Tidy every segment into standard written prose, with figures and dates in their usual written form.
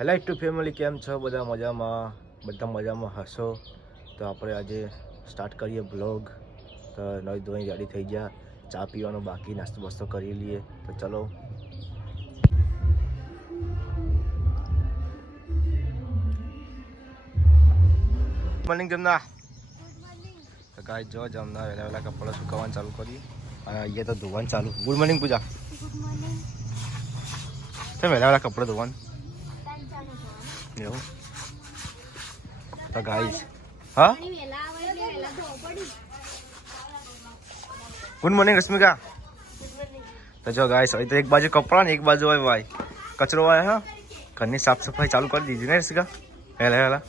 Hello two family, કેમ છો? બધા મજામાં હશો. તો આપણે આજે સ્ટાર્ટ કરીએ બ્લોગ. તો નવી ધોઈ રેડી થઈ ગયા, ચા પીવાનો બાકી, નાસ્તો બસ્તો કરી લઈએ. તો ચલો. મોર્નિંગ જમના. તો ગાય જો જમના વહેલા કપડાં સુકાવવાનું ચાલુ કરીએ અને અહીંયા તો ધોવાનું ચાલુ. ગુડ મોર્નિંગ પૂજા. તો વહેલા કપડાં ધોવાનું એવું. તો ગાઈસ હા, ગુડ મોર્નિંગ રશ્મિકા. તો જો ગાઈસ હવે તો એક બાજુ કપડાં ને એક બાજુ હોય ભાઈ કચરો હોય. હા, ઘરની સાફ સફાઈ ચાલુ કરી દીધી ને રશ્મિકા વહેલા.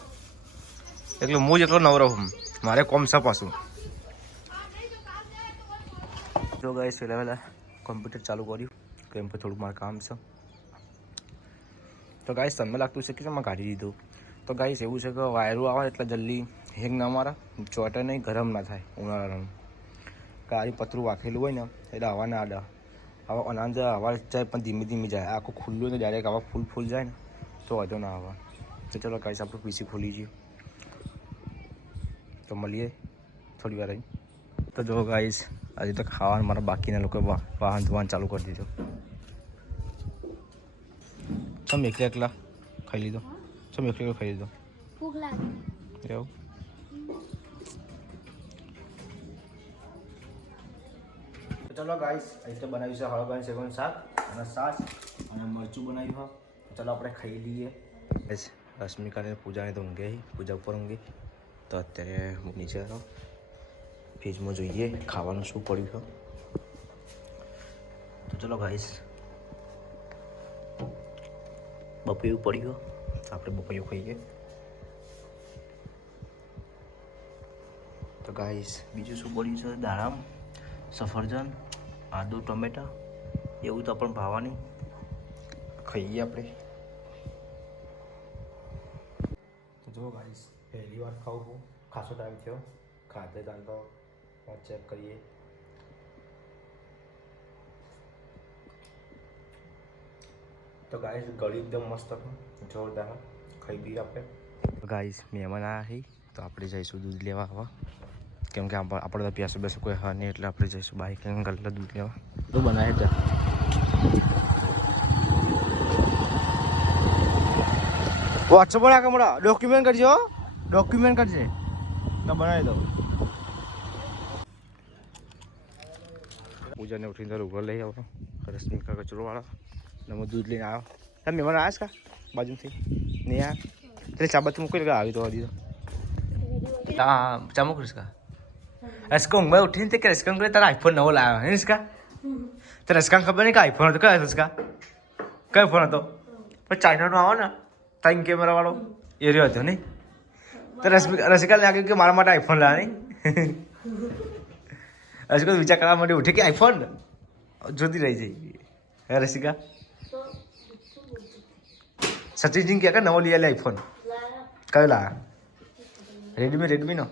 એટલે હું જ એટલો નવરો હું, મારે કોમ છે પાછું. જો ગાઈસ વહેલા કોમ્પ્યુટર ચાલુ કર્યું કેમ કે થોડુંક મારે કામ છે. તો ગાઈસ તમને લાગતું છે કે મેં કાઢી દીધું. તો ગાઈસ એવું છે કે વાયરો આવે એટલે જલ્દી હેંગ ના મારે, ચોટે નહીં, ગરમ ના થાય ઉનાળાનું. કાળી પતરું વાખેલું હોય ને એટલે હવા ના આડા. હવા અનાજ હવા જાય પણ ધીમે ધીમે જાય. આખું ખુલ્લું ને ડાયરેક્ટ હવા ફૂલ જાય ને તો વાંધો ના આવે. તો ચલો ગાઈસ આપણું પીસી ખોલી જઈએ. તો મળીએ થોડી વાર રહી. તો જો ગાઈસ આજે તો ખાવાનું મારા બાકીના લોકો વાહન ધોવાનું ચાલુ કરી દીધું. ચમ એકલા ખાઈ લીધો? ચમ એકલો ખાઈ લીધો? ભૂખ લાગે એવું. તો ચલો ગાઈસ અહીં તો બનાવ્યું છે હળગાનું સેવન શાક અને છાશ અને મરચું બનાવ્યું હોય. ચલો આપણે ખાઈ લઈએ. બસ રશ્મિકાને પૂજાને તો ઊંઘે, પૂજા ઉપર ઊંઘી. તો અત્યારે હું નીચે આવ્યો ફ્રીજમાં જોઈએ ખાવાનું શું પડ્યું છે. તો ચલો ગાઈસ બપૈયું પડ્યું આપણે બપૈયું ખાઈએ. તો ગાઈસ બીજું શું પડ્યું છે? દાડમ, સફરજન, આદુ, ટમેટા એવું તો પણ ભાવવાની ખાઈએ આપણે. તો જો ગાઈસ પહેલી વાર ખાવું હું, ખાસો ટાઈમ થયો ખાતે તાન. તો ચેક કરીએ. તો ગાઈસ ગળી એકદમ મસ્ત જોરદાર ખાઈ પી આપણે. ગાઈસ મહેમાન આવ્યા છે તો આપણે જઈશું દૂધ લેવા હવે, કેમ કે આપણે તો પ્યાસો બેસો કોઈ હા નહીં એટલે આપણે જઈશું બાઈક લઈને ગલ્લા દૂધ લેવા. તો બનાવે ત્યાં વોટ્સઅપ પર હમણાં ડોક્યુમેન્ટ કરજો તો બનાવી દો. પૂજાને ઉઠીને તારું ઉભર લઈ આવો રશ્મિકા કચરો વાળા ને હું દૂધ લઈને આવ્યો. તમે મહેમાન આવ્યા છે કા બાજુથી નહીં આવ્યા? એટલે ચાબત મૂકી લે આવી તો હજી તો હા ચા મૂકીશ કા. રસકા ઊંઘમાં ઉઠીને તે કે રસકા કરે તારા આઈફોન નવો લાવ્યો હે રસકા. તો રસકાને ખબર નહીં કે આઈફોન હતો. કયો રસકા? કયો ફોન હતો? પણ ચાઇનાનો આવો ને 3 કેમેરા વાળો એ રહ્યો હતો નહીં. તો રસિકાને લાગ્યું કે મારા માટે આઈફોન લાવે નહીં. રસિકા વિચાર કરવા માટે ઉઠે કે આઈફોન જોતી રહી જઈ. હે રસિકા સચિનજી કહે કે નવો લઈ આલે આઈફોન. કયો લાવ્યા? રેડમીનો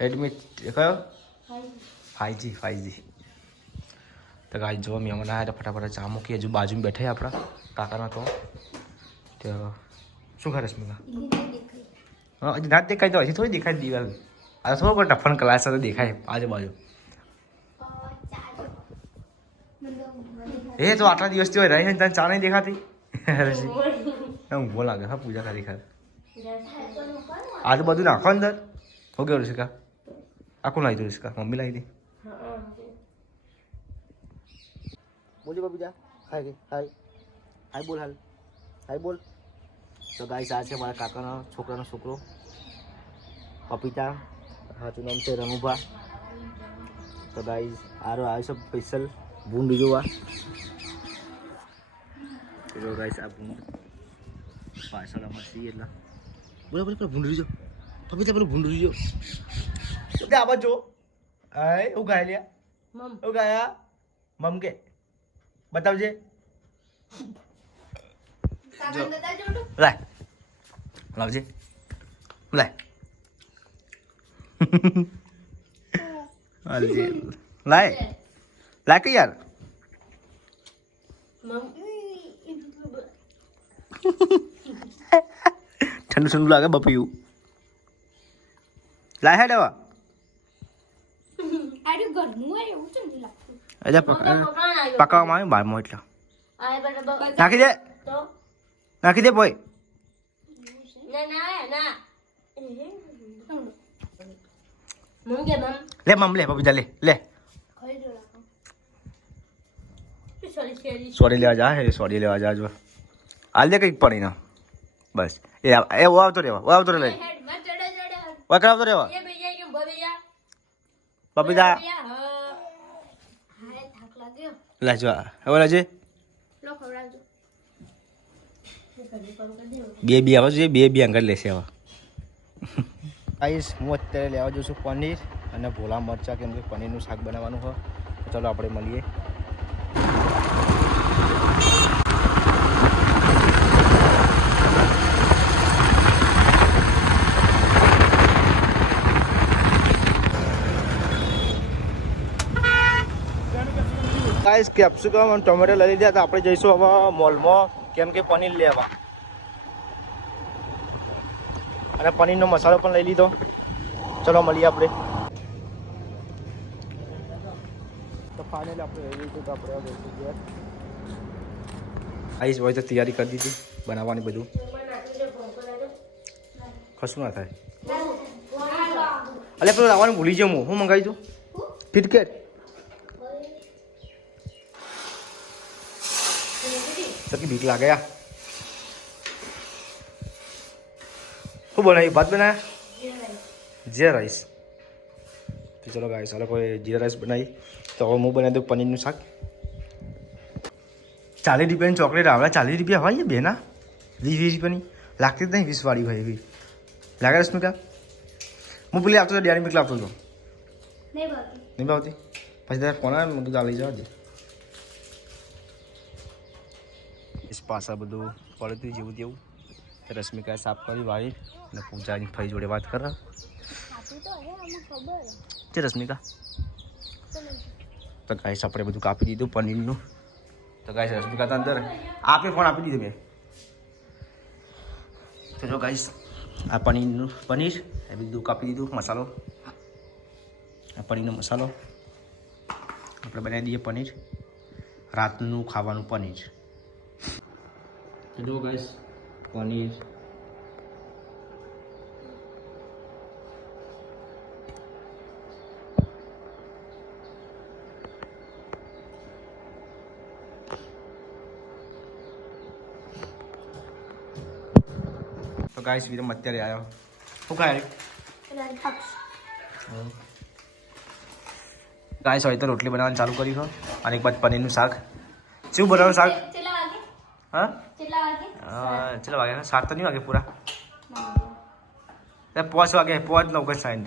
રેડમી કયો? 5G. તો ગાઈસ જો મહેમાન આવ્યા તો ફટાફટ ચા મૂકી. હજુ બાજુમાં બેઠા આપણા કાકાના. તો શું ખરે રશ્મિકા? હા હજી ના દેખાય તો હજી થોડી દેખાય દિવાલ. આ થોડો પણ ટફન ક્લાસ સાથે દેખાય આજુબાજુ. એ તો આટલા દિવસથી હોય રહી ને તને ચા નહીં દેખાતી? ઊંઘો લાગે હા પૂજા કરી ખરે. આજુબાજુ નાખો અંદર. હો ગયો ઋષિકા? આખું લાવી દો ઋષિકા, મમ્મી લાવી દે. બોલી પૂજા હાય ગઈ હાય બોલ હાય બોલ. તો ગાઈસ આ છે મારા કાકાના છોકરાનો છોકરો પપીતા, સાચું નામ છે રનુભા. તો ગાઈસ આવ્યો છે સ્પેશિયલ ભૂંડ જોવા. તો ગાઈસ આ ભૂંડ પાછળ અમારે છીએ એટલે બોલો ભૂંડ રીજો પપીતા, પેલું ભૂંડ રીજો આ બાજુ હાય એવું ગાય લ્યા એવું ગાયા મમ કે બતાવજે. લાવજે લાય કે યાર. ઠંડુ લાગે બપૈયું લાય હેડ હવે અચ્છા પકાવવામાં આવ્યું બારમાં એટલે નાખી દે ભાઈ લે મમ લે બબીતા લે સોરી લેવા જા હે સોરી લેવા જા જો હાલ દે કંઈક પડી ના બસ એ આવતો રે વકરાવતો રેવા બબીતા લે જો હવે લેજે બે આવે છે બે અંગર લેશે હવે ગાઈસ હું અત્યારે લેવા જઉં છું પનીર અને ભોલા મરચાં કેમ કે પનીરનું શાક બનાવવાનું હોય ચાલો આપણે મળીએ ગાઈસ કેપ્સિકમ અને ટોમેટો લઈ લીધા તો આપણે જઈશું હવે મોલમાં કેમ કે પનીર લેવા અને પનીરનો મસાલો પણ લઈ લીધો ચલો મળીએ આપણે તો ફાઇનલી આપણે લઈ લીધું તો આપણે આઈસ હોય તો તૈયારી કરી દીધી બનાવવાની બધું કશું ના થાય અલે પેલું લાવવાનું ભૂલી જાઉં હું મંગાવી દઉં ફિટકેટ સર બીક લાગે યાર શું બનાવી ભાત બનાવ્યા જીરા રાઈસ તો ચલો ગાઈસ ચાલો કોઈ જીરા રાઈસ બનાવી તો હવે હું બનાવી દઉં પનીરનું શાક 40 રૂપિયાની ચોકલેટ આવે 40 રૂપિયા હોય બે ના 20 રૂપિયાની લાગતી જ નહીં 20 વાળી હોય એવી લાગે રશ્મિકા હું પેલી આપતો ડેરી મિલ્ક લાવતો હતો નહીં ભાવતી પછી તારે ફોન આવે બધું ચાલી જવા દે પાછા બધું પડતું જેવું તેવું રશ્મિકાએ સાફ કરી વાળી અને પૂજાની ભાઈ જોડે વાત કરે છે રશ્મિકા તો ગાઈસ આપણે બધું કાપી દીધું પનીરનું તો ગાઈસ રશ્મિકા તો અંદર આપે ફોન આપી દીધું મેં તો જો ગાઈસ આ પનીર એ બધું કાપી દીધું મસાલો આ પનીરનો મસાલો આપણે બનાવી દઈએ પનીર રાતનું ખાવાનું પનીર તો જો ગાઈસ પનીર તો ગાઈસ વિરમ અત્યારે આવ્યો શું ખાય ગાઈસ હોય તો રોટલી બનાવવાનું ચાલુ કરી છો અને એક બાદ પનીરનું શાક શું બનાવવાનું શાક હા ચલો વાગે શાક તો નહીં વાગે પૂરા 5 વાગે 5 9 સાઈન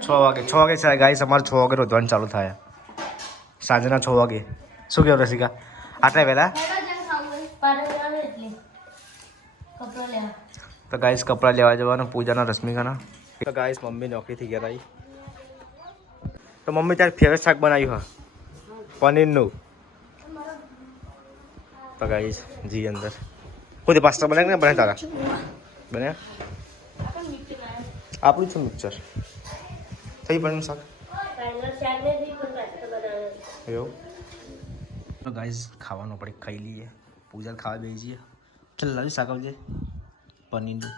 6 વાગે છે ગાઈસ અમારે 6 વાગે રોધવાનું ચાલુ થાય સાંજના 6 વાગે શું કહેવું રસિકા આટલા વહેલા તો ગાઈસ કપડાં લેવા જવાનું પૂજાના રશ્મિકાના તો ગાઈસ મમ્મી નોકરીથી ગયા રહી તો મમ્મી તારે ફેવરેટ શાક બનાવ્યું હા પનીરનું તો ગાઈસ જી અંદર ખુદ પાસ્તા બનાવે ને બને તારા બને આપણું છે મિક્સર થઈ પનીરનું શાક એવું તો ગાઈસ ખાવાનું આપણે ખાઈ લઈએ પૂજા ખાવા બેસી જઈએ ચાલ લાવી શાક આવજે પનીરનું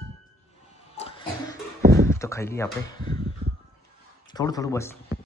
તો ખાઈ લઈએ આપણે થોડું બસ